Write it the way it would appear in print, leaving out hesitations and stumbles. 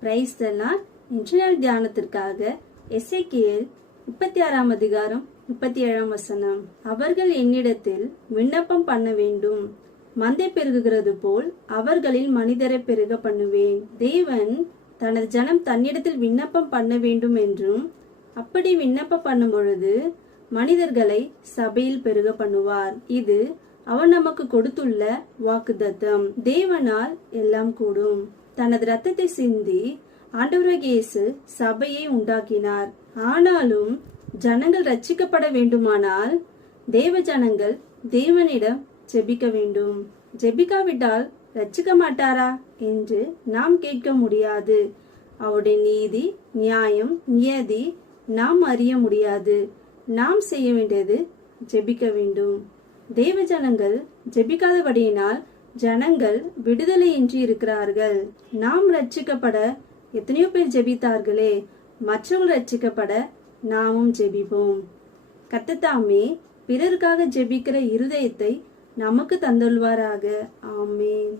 Praise the Lord. இன்றைய தியானத்திற்காக எசேக்கியேல் 36 அதிகாரம் 37 அவர்கள் என்னிடத்தில் விண்ணப்பம் பண்ண வேண்டும், மந்தை பெருகுகிறது போல் அவர்களில் மனிதரை பெருக பண்ணுவேன். தேவன் தனது ஜனம் தன்னிடத்தில் விண்ணப்பம் பண்ண வேண்டும் என்றும், அப்படி விண்ணப்பம் பண்ணும் பொழுது மனிதர்களை சபையில் பெருக பண்ணுவார். இது அவர் நமக்கு கொடுத்துள்ள வாக்குத்தத்தம். தேவனால் எல்லாம் கூடும். தனது ரத்தத்தை சிந்தி ஆண்டவராகிய இயேசு சபையை உண்டாக்கினார். ஆனாலும் ஜனங்கள் ரட்சிக்கப்பட வேண்டுமானால் தேவ ஜனங்கள் தேவனிடம் ஜெபிக்க வேண்டும். ஜெபிக்காவிட்டால் ரட்சிக்க மாட்டாரா என்று நாம் கேட்க முடியாது. அவருடைய நீதி, நியாயம், நியதி நாம் அறிய முடியாது. நாம் செய்ய வேண்டியது ஜெபிக்க வேண்டும். தேவ ஜனங்கள் ஜெபிக்காதபடியினால் ஜனங்கள் விடுதலையின்றி இருக்கிறார்கள். நாம் ரட்சிக்கப்பட எத்தனையோ பேர் ஜெபித்தார்களே, மற்றவர்கள் ரட்சிக்கப்பட நாமும் ஜெபிப்போம். கர்த்தர் தாமே பிறருக்காக ஜெபிக்கிற இருதயத்தை நமக்கு தந்துள்வாராக. ஆமென்.